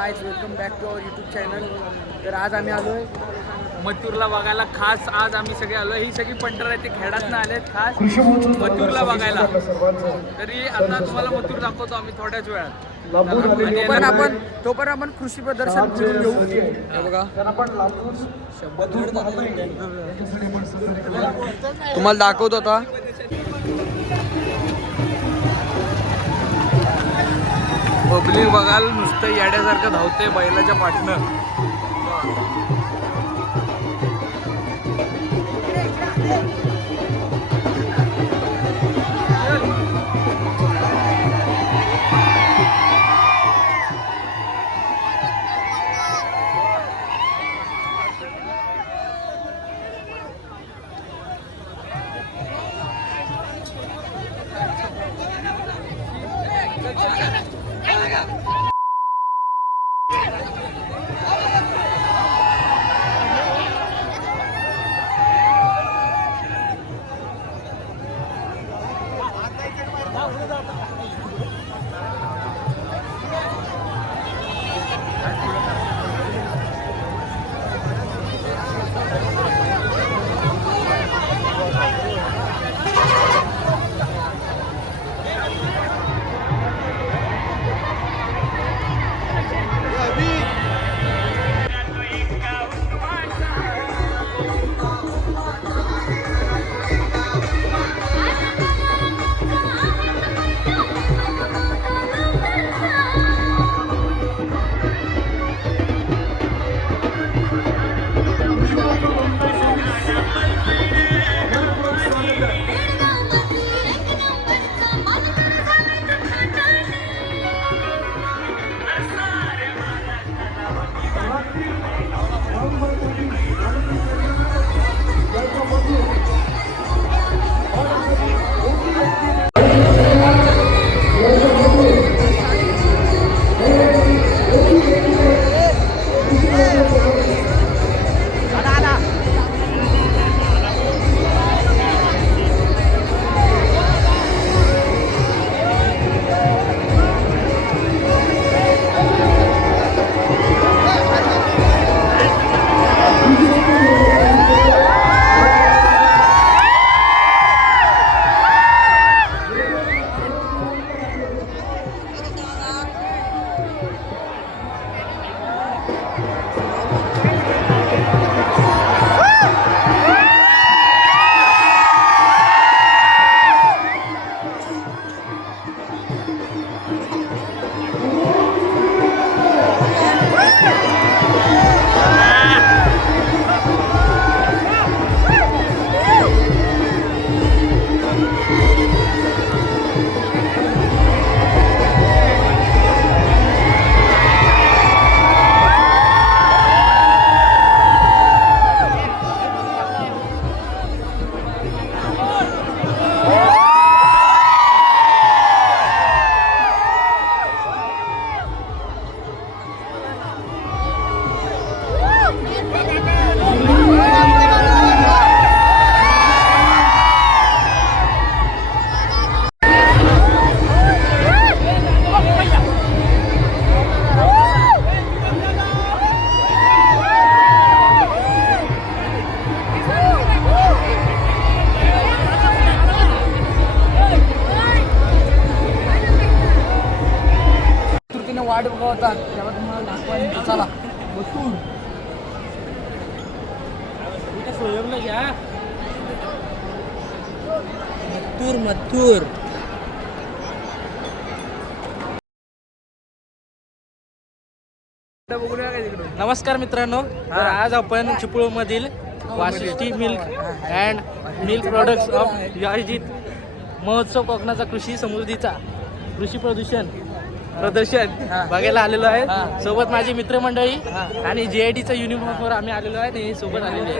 Welcome back to our YouTube channel. तर आज आम्ही आलोय मथुरला बघायला. खास आज आम्ही सगळे आलो. ही सगळी पंटर आहे ते खेड्यातनं आलेत खास मथुरला बघायला. तरी आता तुम्हाला मथुर दाखवतो आम्ही थोड्याच वेळात. तोपर्यंत आपण कृषी प्रदर्शन फिरून घेऊ. हे बघा तुम्हाला दाखवतो आता. पब्लिक बघाल नुसतं याड्यासारखं धावते बैलाच्या पाठनं. वाट बघवतात तेव्हा तुम्हाला दाखवायला. चला मथुर मथुर मथुर नमस्कार मित्रांनो. तर आज आपण चिपळूणमधील Vashishthi milk and milk products of आयोजित महोत्सव कोकणाचा कृषी समृद्धीचा कृषी प्रदर्शन बघायला आलेलो आहे. सोबत माझी मित्रमंडळी आणि JIDचा युनिफॉर्मवर आम्ही आलेलो आहे. आणि सोबत आलेले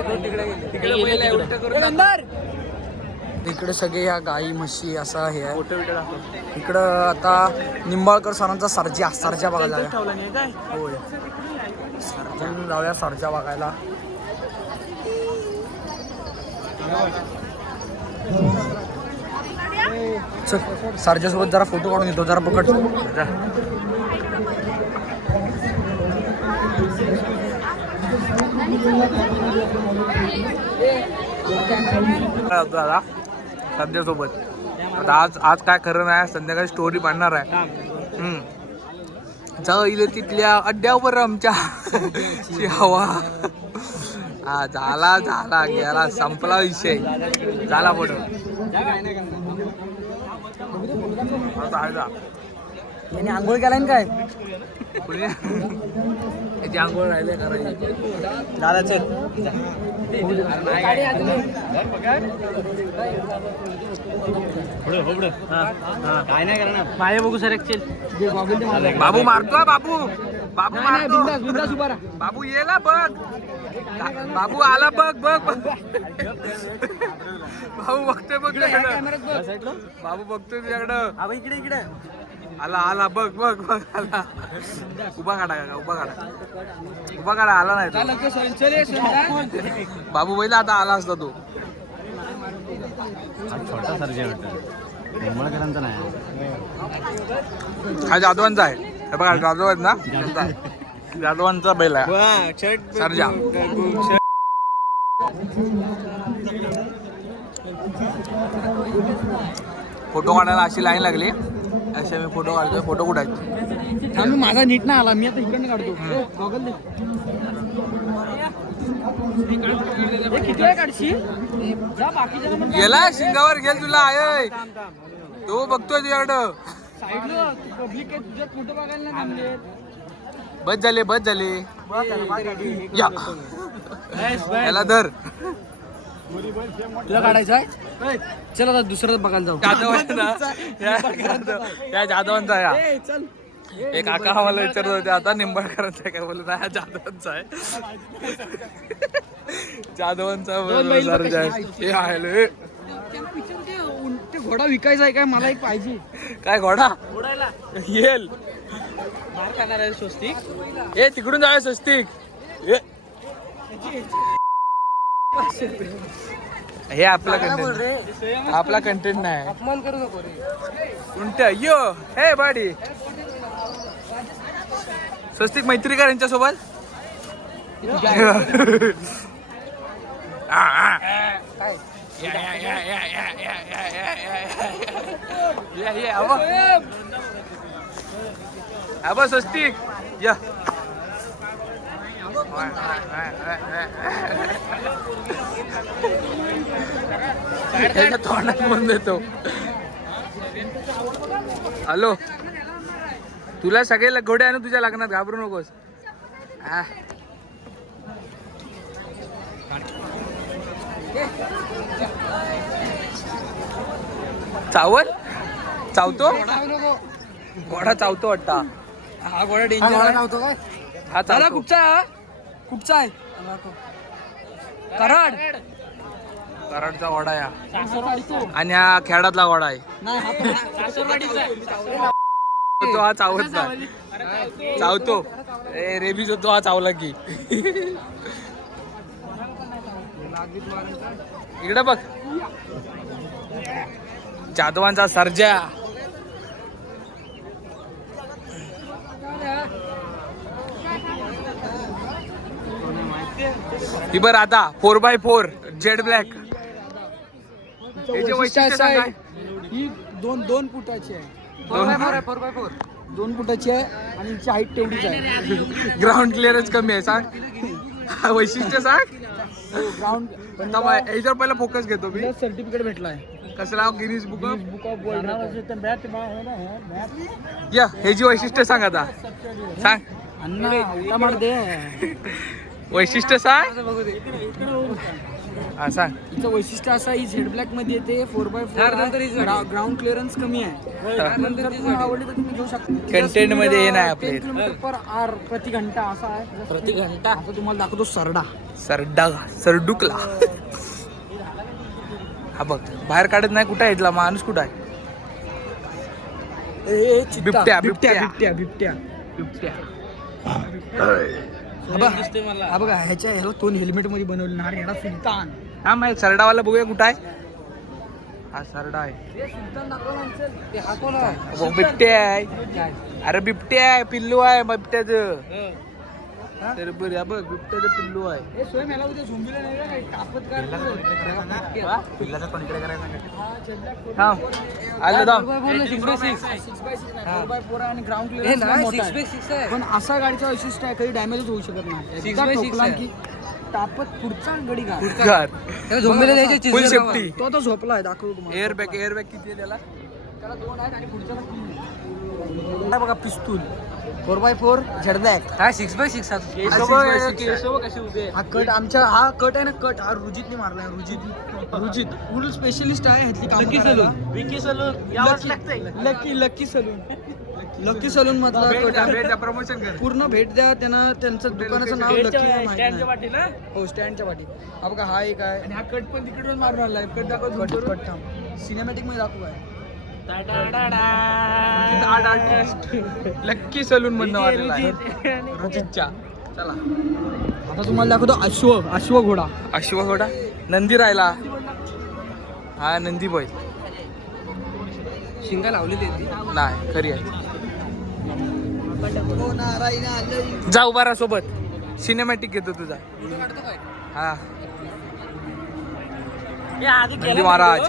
इकडे सगळे ह्या गाई म्हशी असं हे आहे. इकडं आता निंबाळकर सरांचा सरजा बघायला होय. आपण जाऊया सरजा बघायला. सरजासोबत जरा फोटो काढून येतो. जरा पकड. दादा संध्यासोबत आता आज काय खरं नाही, संध्याकाळी स्टोरी पाडणार आहे. जाईल तिथल्या अड्ड्यावर आमच्या हवा. हा झाला गेला, संपला विषय, झाला फोटो. याने आंघोळ केलाय ना काय, याची आंघोळ राहिले करायची. दादा चल काय नाही करणार माझ्या बघू सर चल. बाबू मारतोय, बाबू मारतो. बाबू येला बघ, बाबू आला बघ. बाबू बघतोय बाबू बघतोय तुझ्याकडं. इकडे आला बघ आला. उभा काढा आला नाही तो. बाबू पहिला आता आला असता तो. छोटा सर्जन निंबाळकरांचा नाही. हा जाधवांचा आहे. हे बघा जाधव आहेत ना, जाधवांचा बैल आहे सर्जा. फोटो काढायला अशी लाईन लागली. असे मी फोटो काढतोय. फोटो कुठे आहेत? माझा नीट ना आला, मी आता इकडनं काढतो. किती वेळ काढशी गेला शिंगावर गेल तुला आहे तो बघतोय तुझ्याकडं. बस झाले याला धर. तुला काढायचं आहे, चल आता दुसरं बघायला जाऊ. या जाधवांचा आहे. एक काका आम्हाला विचारत होते आता निंबाळकरांचा काय, बोलत नाही जाधवांचा आहे. जाधवांचा हे आहे. ते घोडा विकायचा आहे काय, मला एक पाहिजे. काय घोडा येल मार खाणार आहे स्वस्तिक. ए तिकडून जाऊया स्वस्तिक. हे आपला कंटेंट नाही. अपमान करू नको रे. उलट यो हे बाडी स्वस्तिक मैत्री कर यांच्यासोबत. अब स्वस्तिक या तोंडात म्हणून देतो. हॅलो, तुला सगळे घोडे आणू तुझ्या लग्नात, घाबरू नकोस. चावतो घोडा चावतो वाटता. हा घोडा डेंजर आहे. हा चावतो. कुठचा आहे कराडचा घोडा या आणि हा खेळातला घोडा आहे. तो हा चावत नाही, चावतो. रेबीज होतो हा चावला की. इकडे बघ जाधवांचा सर्जा. ही बर आता 4x4 जेट ब्लॅक. याचे वैशिष्ट्य आहे ही दोन फुटाची आहे. 4x4 2 फुटाची आहे आणि हिची हाईट तेवढीच आहे. ग्राउंड क्लिअरन्स कमी आहे. सांग वैशिष्ट्य सांग. ग्राउंड याच्यावर पहिला फोकस घेतो मी. सर्टिफिकेट भेटलाय कसला गिनीज बुक ऑफ वर्ल्ड. या ह्याची वैशिष्ट्य सांग आता. सांग अण्णा उलटा मार दे. वैशिष्ट्य सांग. हा सांग. हिचं वैशिष्ट्य असं ही झेड ब्लॅक मध्ये येते. 4x4 ग्राउंड क्लिअरन्स कमी आहे. नंतर तुम्हाला आवडली तर तुम्ही घेऊ शकता. कंटेंट मध्ये हे नाही आपले. 10 किलोमीटर पर आवर प्रति घंटा असा आहे. प्रति घंटा आता तुम्हाला दाखवतो सरडुकला. हा बघ बाहेर काढत नाही. कुठं आहे इथला माणूस? कुठं आहे? बिबट्या बिबट्या बिबट्या. हा बघा ह्याला 2 हेल्मेट मध्ये बनवले. ह्याला सुलतान. हा मग सरडावाला बघूया कुठं आहे. हा सरडा आहे. बिबट्या आहे. अरे बिबट्या आहे, पिल्लू आहे बिबट्याचं. तर बरं या बघ बिबट्याचं पिल्लू आहे हे स्वयं याला उद्या झोंबीला नाही का काही तापतकार पिल्लाचा पण इकडे करायचा हा आलं दाम 6x6 आणि ग्राउंड क्लिअरन्स पण असा गाडीचा वैशिष्ट्य आहे काही डॅमेजच होऊ शकत नाही 6x6 की तापत पुढचा गडी झोंबीला द्यायची फुल सेफ्टी तो झोपलाय दाखवू तुम्हाला एअरबॅग किती आहे त्याला 2 आहेत आणि पुढच्याला 3 आहे बघा पिस्तूल 4x4 झडबॅग हा 6x6 हा कट आमच्या हा कट आहे ना कट हा रुजितने मारलाय रुजित फुल स्पेशलिस्ट आहे ह्यातली लकी सलून मधला प्रमोशन पूर्ण भेट द्या त्यांना त्यांचं दुकानाचं नाव लकी हो स्टँडच्या पाठी हा बघा हा एक आहे आणि हा कट पण तिकडून मारून आलाय कट दाखव कट सिनेमॅटिक मध्ये दाखवू आहे लक्की सलून मधनं रुजितच्या चला आता तुम्हाला दाखवतो अश्वघोडा नंदी राहिला हा नंदी बैल शिंगा लावलेली नाही खरी आहे जा उभा राहा सोबत सिनेमॅटिक घेतो तुझा हा नंदी महाराज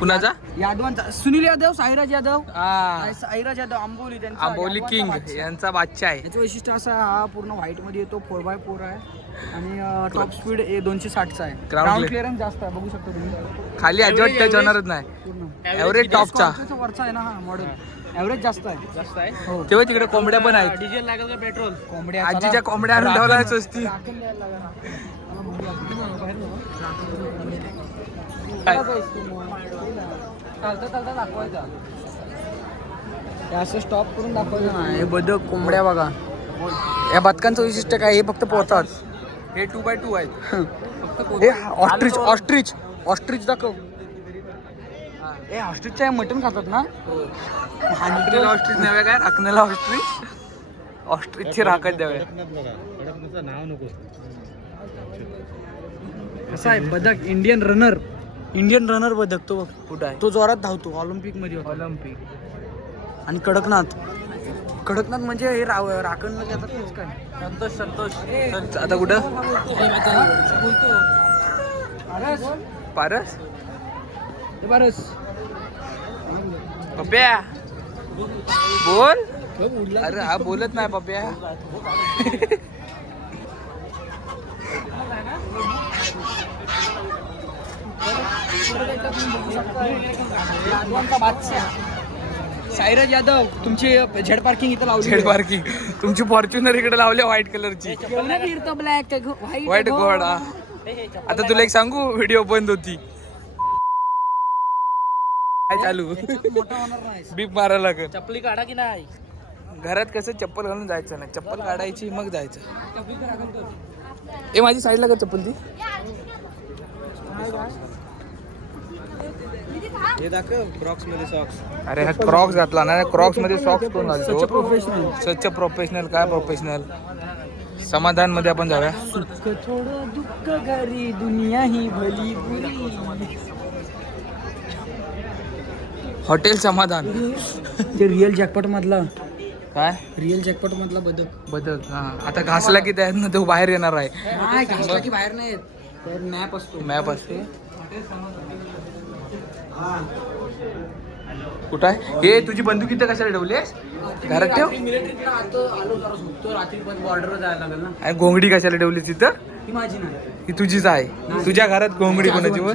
कुणाचा यादवांचा सुनील यादव साईराज यादव आंबोली आंबोली किंग यांचा बादशाह आहे याचं वैशिष्ट्य असं हा पूर्ण व्हाईट मध्ये येतो 4x4 आहे आणि टॉप स्पीड 260 आहे ग्राउंड क्लिअरन्स जास्त आहे बघू शकता तुम्ही खाली अजिबात टच होणारच नाही एव्हरेज टॉपचा वरचा आहे ना हा मॉडेल एव्हरेज जास्त आहे हो तेव्हा तिकडे कोंबड्या पण आहेत डिझेल लागेल का पेट्रोल कोंबड्या आजीच्या कोंबड्या आणून ठेवल्या स्वस्ती चालता दाखवायचा असं स्टॉप करून दाखवायचं ना हे बदक कोंबड्या बघा या बदकांचं वैशिष्ट्य काय हे फक्त पोहतात हे 2x2 आहेत ऑस्ट्रिच दाखव हे ऑस्ट्रिचच्या मटण खातात ना ऑस्ट्रिच नव्हे काय राखण्याला ऑस्ट्रिचची राखत द्यावे नाव नको कसा आहे बदक इंडियन रनर बदक तो कुठं आहे तो जोरात धावतो ऑलिम्पिक मध्ये आणि कडकनाथ म्हणजे हे राखणला जातात तेच काय संतोष आता कुठं पारस पप्प्या बोल अरे हा बोलत नाही पप्प्या साईराज यादव तुमची झेड पार्किंग इथं लावली झेड पार्किंग तुमची फॉर्च्युनर इकडे लावली व्हाईट कलरची ब्लॅक व्हाईट घोडा आता तुला एक सांगू व्हिडिओ बंद होती चालू बीप मारायला लागेल चपली काढा की नाही घरात कसं चप्पल घालून जायचं नाही चप्पल काढायची मग जायचं ए माझी साईडला कर चप्पल ती हे दाखव क्रॉक्स मध्ये सॉक्स अरे हा क्रॉक्स घातला ना क्रॉक्स मध्ये सॉक्स कोण घालतो स्वच्छ प्रोफेशनल काय प्रोफेशनल समाधान मध्ये आपण जाऊया सुख थोडं दुःख घरी दुनिया ही भली बुरी हॉटेल समाधान ते रिअल जॅकपॉट मधला काय रिअल जॅकपॉट मधला बदक हा आता घासला की त्यात तो बाहेर येणार आहे नाही घासला की बाहेर नाही मॅप असते कुठं आहे हे तुझी बंदूक इथं कशाला ठेवलीस घरात ठेव आणि घोंगडी कशाला ठेवलीस तिथं ही माझी नाही ही तुझीच आहे तुझ्या घरात घोंगडी कोणाची वर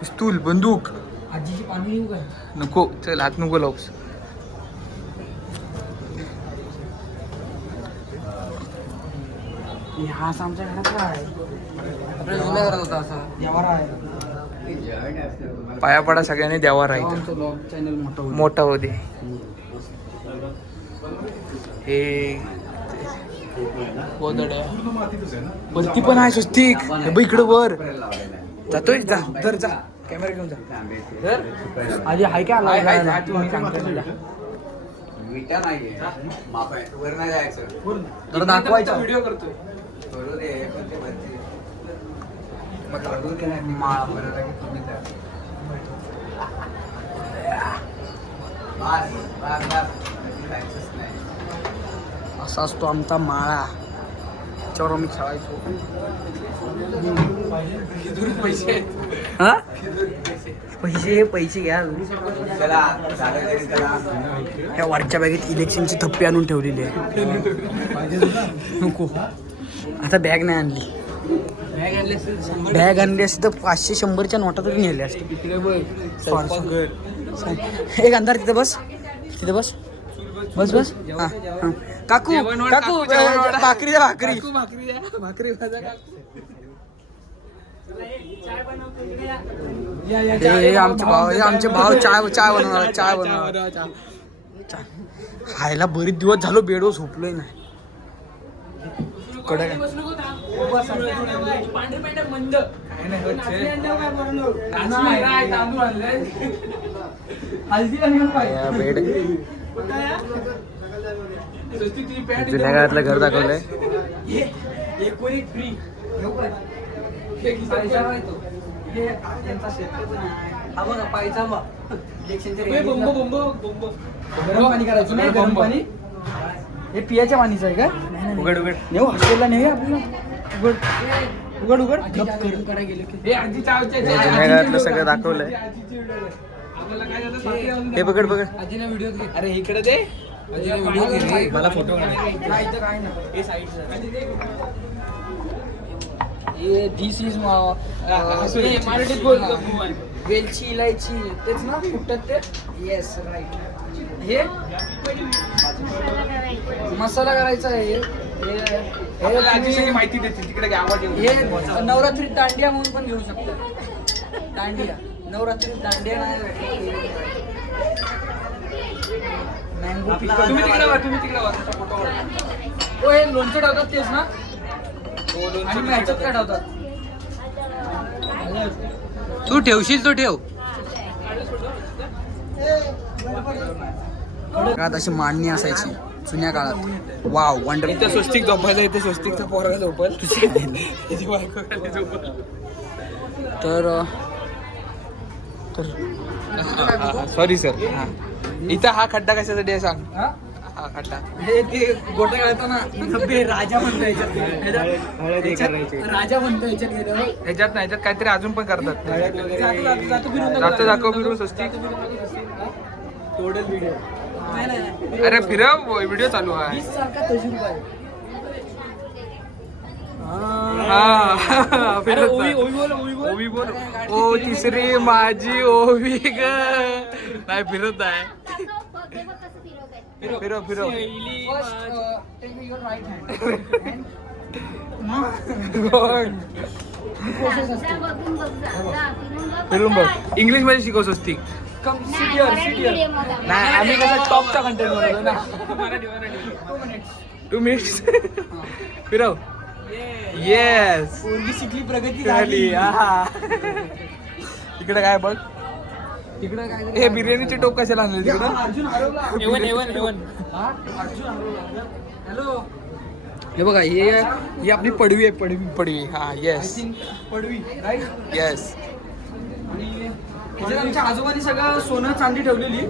पिस्तूल बंदूक आजीची पाणी येऊ काय नको चल हात नको लावूस हा आमच्या घरात आहे आपल्या जुन्या घरात होता असा देवारा आहे पाया पडा सगळ्यांनी देवारा आहे चॅनल मोठा होते हे वरती पण आहे स्वस्तिक इकडं वर जातोय जा धर जा कॅमेरा घेऊन जा आधी हाय काय आला दाखवायचा व्हिडिओ करतोय असा असतो आमचा माळा, त्याच्यावर आम्ही खेळायचो. हा पैसे घ्या. ह्या वरच्या बॅगेत इलेक्शनची थप्पी आणून ठेवलेली आहे. नको आता बॅग नाही आणली. बॅग आणली असती तर 500-100च्या नोटा तरी नेल्या असते. एक अंधार तिथे बस, तिथे बस बस बस. हा काकू काकू भाकरी द्या, भाकरी. आमचे भाव चाय बनवणार. खायला बरीच दिवस झालो बेडवर झोपलोय नाही. कडे जुन्या काळातलं घर दाखवलंय. गरम पाणी करायचं नाही, गरम पाणी हे पियाच्या पाणीचं आहे का? उघड नेऊ हॉस्टेलला नेऊ आपल्याला. उघड घरातलं सगळं दाखवलंय. हे बघड व्हिडिओ. अरे इकडे दे व्हिडिओ, मला फोटो. दिस इज मराठीत बोलतो. वेलची इलायची तेच ना फुटत ते. Yes right. हे मसाला करायचा आहे. माहिती देते तिकडे आवाज. हे नवरात्रीत दांडिया म्हणून पण घेऊ शकतो. दांडिया नवरात्रीत दांडिया नाही. मँगो पिकल. तुम्ही तिकडे हे लोणचं ठेवतात तेच ना. आणि ह्याच्यात काय ठेवतात? तू ठेवशील तो ठेव. काळात अशी मांडणी असायची जुन्या काळात. Wow wonder. इथे स्वस्तिक झोपायचा, इथे स्वस्तिकचा पोरगा झोपल. तर सॉरी सर. इथं हा खड्डा कशासाठी आहे सांग? हा खड्डा हे ते गोटा खेळतो ना, राजा म्हणतो याच्यात. राजा म्हणतो ह्याच्यात नाही, ह्याच्यात काहीतरी अजून पण करतात. जातो दाखव फिरून स्वस्तिक. अरे फिरव, व्हिडिओ चालू आहे. ओवी बोल. ओ तिसरी माझी ओवी ग. नाही फिरत आहे. फिरव फिरून बघ. इंग्लिश मध्ये शिकव स्वस्तिक. नाही आम्ही कसं टॉपचा कंटेंट बनवतो ना. 2 मिनिट्स फिरव. येस शिकली, प्रगती झाली. इकडे काय बघ, इकडे काय. हे बिर्याणीचे टोप कशाला आणले तिकडे? हॅलो हे बघा, ही आपली पडवी आहे. पडवी. हा येस पडवी राईट. येस. आमच्या आजोबांनी सगळं सोनं चांदी ठेवलेली,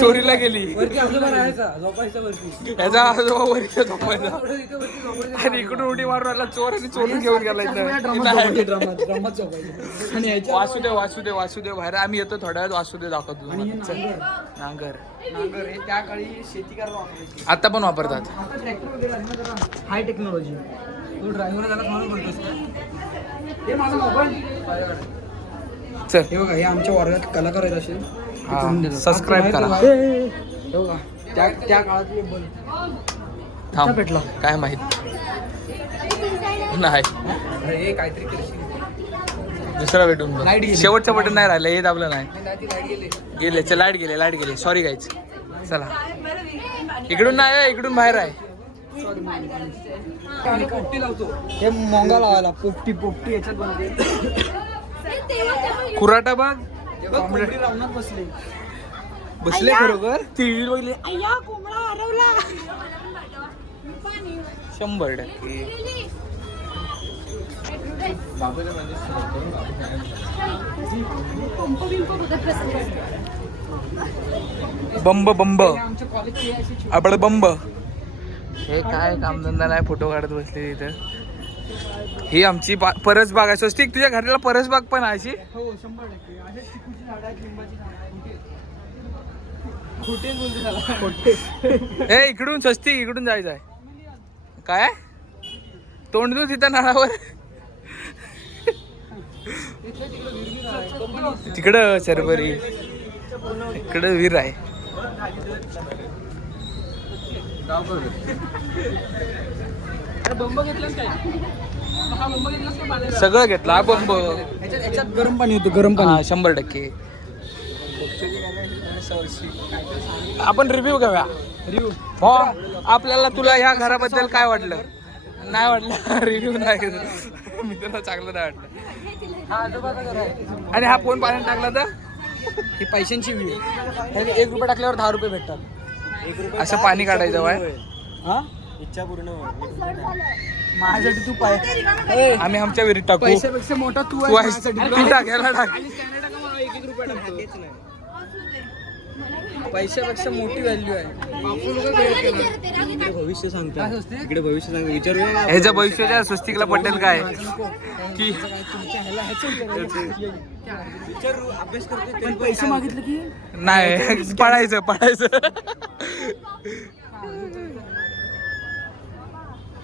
चोरीला गेली. याचा आजोबा वरती झोपायचा आणि इकडून उडी मारून आला चोर आणि चोरून घेऊन गेला. वासुदेव बाहेर. आम्ही येतो थोड्या वेळात. वासुदेव दाखवतो. नांगर हे त्या काळी शेती करायला वापरायची. आता पण वापरतात. हाय टेक्नॉलॉजी. तू ड्रायव्हर झाला म्हणून बोलतोस का? हे माझा मोबाईल. चल हे बघा, हे आमच्या वर्गात कलाकार आहेत असे. सबस्क्राईब करा. हे बघा त्या काळातले बल. थांब भेटला काय माहित नाही. हे काहीतरी दुसरा भेटून लाईट. शेवटचं बटन नाही राहिलं, हे दाबलं नाही. गेले लाईट गेले. Sorry guys. चला इकडून नाही, इकडून बाहेर आहे. पोपटी लावतो. हे मोंगा लावायला पोपटी याच्यात बनवते. कुराटा बाग बसले खरोखर. टीव्ही बघले. 100%. बंब आबळ बंब. हे काय कामधंदा नाही, फोटो काढत बसले इथं. ही आमची परस बाग आहे. स्वस्तिक तुझ्या घराला परस बाग पण आहे अशी? हो 100%. असे चिकूची झाड आहेत, लिंबाची झाड आहेत. खोटे बोलते त्याला. खोटे. हे इकडून स्वस्तिक इकडून जायचं आहे. काय तोंड देऊ तिथं नाळावर? तिकडं सरबरी, इकडं वीर आहे. बंब घेतलास काय? हा बंब घेतलास का पाण्याचा? सगळं घेतलं हा बंब. याच्यात गरम पाणी होतं, गरम पाणी. 100%. आपण रिव्ह्यू घेऊया. रिव्ह्यू. हो आपल्याला तुला ह्या घराबद्दल काय वाटलं? नाही वाटलं. रिव्ह्यू नाही मित्रांनो, चांगलं नाही वाटलं. आणि हा फोन पाण्यात टाकला तर ही पैशांची व्ह्यू. 1 रुपया टाकल्यावर 10 रुपये भेटतात. असं पाणी काढायचं बाय. हा इच्छा पूर्ण माझ्यासाठी तू पाय. आम्ही आमच्या विहिरीत टाकू. पैशापेक्षा मोठा तू तू आहे आहेस. माझ्यासाठी. तू टाक, याला टाक. आणि स्कॅनर टाका, मला 1 रुपया टाकतो. पैशापेक्षा मोठी व्हॅल्यू आहे. भविष्य सांगता. इकडे भविष्य सांग, विचारूया ना. ह्याच्या भविष्याच्या स्वस्तिकला पटेल काय की विचारू, अभ्यास करतो. पण पैसे मागितले की नाही पळायचं.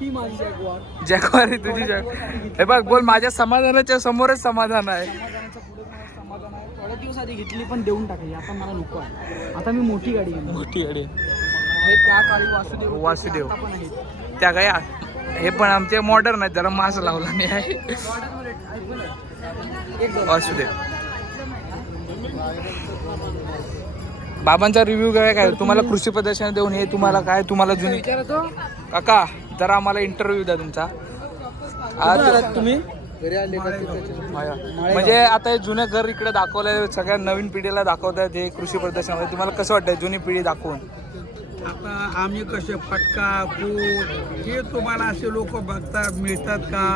ही माझी जॅगवार. जॅगवार आहे तुझी जॅगवार. हे बघ बोल, माझ्या समाधानाच्या समोरच समाधान आहे. समाधानाच्या पुढे माझं समाधान आहे. थोड्या दिवस आधी घेतली पण देऊन टाकली. आता मला नको आहे. आता मी मोठी गाडी घेणार. मोठी गाडी. हे त्या काळी वासुदेव होते, वासुदेव. ते आता पण आहेत. त्या काय हे पण आमचे मॉडर्न आहेत, जरा मास लावला नाही आहे. वासुदेव. बाबांचा रिव्ह्यू काय तुम्हाला कृषी प्रदर्शन देऊन हे तुम्हाला काय तुम्हाला जुनी विचारतो काका जरा आम्हाला इंटरव्ह्यू द्या तुमचा. तुम्ही म्हणजे आता हे जुने घर इकडे दाखवलंय, सगळ्या नवीन पिढीला दाखवतात हे कृषी प्रदर्शनामध्ये. तुम्हाला कसं वाटतंय जुनी पिढी दाखवून? आता आम्ही कसे फटका कूट हे तुम्हाला असे लोक बघता मिळतात का?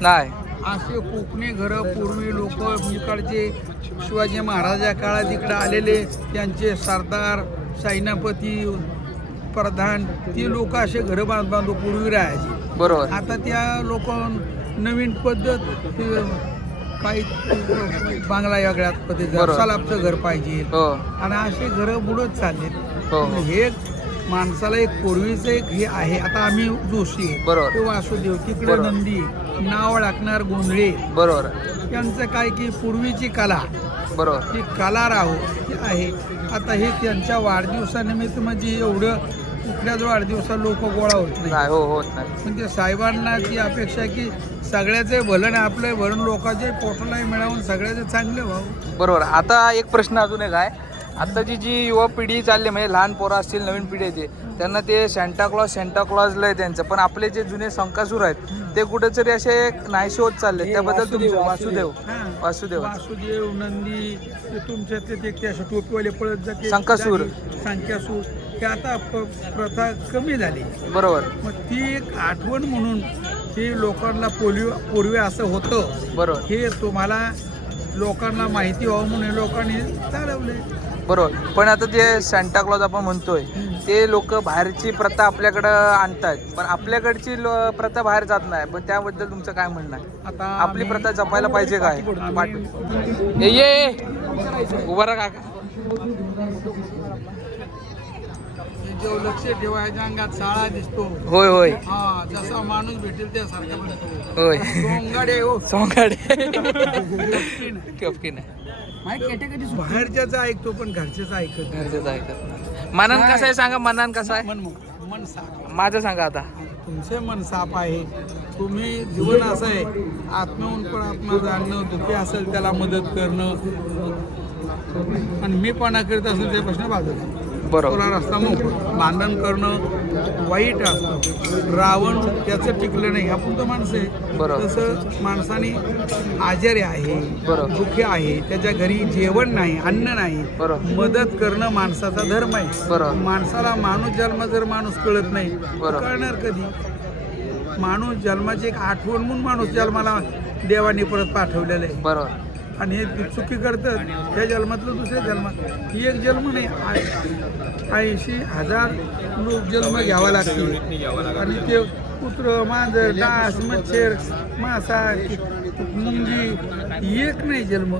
नाही. असे कोकणी घरं पूर्वी लोक इकडचे शिवाजी महाराजा काळात इकडे आलेले त्यांचे सरदार सेनापती प्रधान ती लोक असे घरं बांधून पूर्वी राहायचे. बरोबर. आता त्या लोक नवीन पद्धत काही बांगला वेगळ्याच पद्धती बरोबर. सलाबचं घर पाहिजे हो आणि असे घरं बुडत चाललेत. हो हे माणसाला एक पूर्वीचं एक हे आहे. आता आम्ही जोशी बरोबर. ते वासुदेव तिकडे बरोबर. नंदी नाव टाकणार गोंधळे बरोबर यांचं काय की पूर्वीची कला बरोबर. ती कला राहो ती आहे. आता हे त्यांच्या वाढदिवसानिमित्त म्हणजे एवढं कुठल्याच वाढदिवसा लोक गोळा होत नाही. नाही हो होत नाही. म्हणजे साहेबांना ती अपेक्षा की सगळ्याचे भलं नाही आपलं भरण लोकांचे पोटालाही मिळवून सगळ्याचे चांगले व्हावं. बरोबर. आता एक प्रश्न अजून एक आहे. आत्ताची जी युवा पिढी चालली म्हणजे लहान पोरं असतील नवीन पिढी येते त्यांना ते सेंटा क्लॉजला आहे त्यांचं, पण आपले जे जुने संकासूर आहेत ते कुठेतरी असे नाहीसे होत चालले. त्याबद्दल तुमचं वासुदेव वासुदेव नंदी ते तुमच्यातले ते असे टोपीवाले पळत जाते संकासूर. संख्यासूर हे आता प्रथा कमी झाली. बरोबर. मग ती एक आठवण म्हणून ते लोकांना पूर्वी असं होतं बरोबर. हे तुम्हाला लोकांना माहिती व्हावं म्हणून लोकांनी चालवले. बरोबर. पण आता जे सेंटा क्लॉज आपण म्हणतोय ते लोक बाहेरची प्रथा आपल्याकडं आणतात, पण आपल्याकडची प्रथा बाहेर जात नाही. पण त्याबद्दल तुमचं काय म्हणणं आहे? आता आपली प्रथा जपायला पाहिजे काय? आम्ही- ये उभा राहा काका. जो लक्ष ठेवायच्या अंगात साळा दिसतो. होय होय हा जसा माणूस भेटेल त्यासारखा बनतो. होय. सोंगाडे हो सोंगाडे. नक्की नाही. कपकी नाही. बाहेरच्याच ऐकतो पण घरच्याच ऐकत नाही. गरजेचं ऐकत. मनान कसं आहे सांगा, मनान कसं आहे? मन साफ. माझं सांगा आता. तुमचे मन साफ आहे. तुम्ही जीवन असं आहे आत्म्याहून पण आत्मा जाणणं, दुःखी असेल त्याला मदत करणं आणि मी पणा करीत असेल ते प्रश्न बाजूला. बरोबर. तुला रस्ता मोकळा. भांडण करणं वाईट असतं. रावण त्याचं टिकलं नाही. आपण तर माणसं आहे. बरोबर. तसं माणसाने आजारी आहे बरोबर. दुःखी आहे त्याच्या घरी जेवण नाही अन्न नाही बरोबर. मदत करणं माणसाचा धर्म आहे. बरोबर. माणसाला माणूस जन्म जर माणूस कळत नाही बरोबर. कळणार कधी? माणूस जन्माची एक आठवण म्हणून माणूस जन्माला देवाने परत पाठवलेलं आहे. बरोबर. आणि हे चुकी करतात त्या जन्मातलं दुसऱ्या जन्मात ही एक जन्म नाही. 80,000 लोक जन्म घ्यावा लागतील आणि ते कुत्र मांजर डास मच्छर मासा मुंगी एक नाही जन्म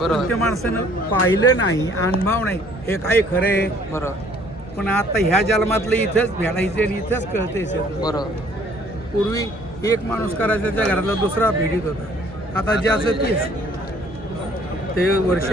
पण त्या माणसानं पाहिलं नाही अनुभव नाही हे काय खरं आहे बरोबर पण आता ह्या जन्मातलं इथंच भेटायचं आणि इथंच कळतंय सगळं. बरोबर पूर्वी एक माणूस करायचा त्या घरातला दुसरा भेटीत होता आता ज्याचं तेच ते वर्ष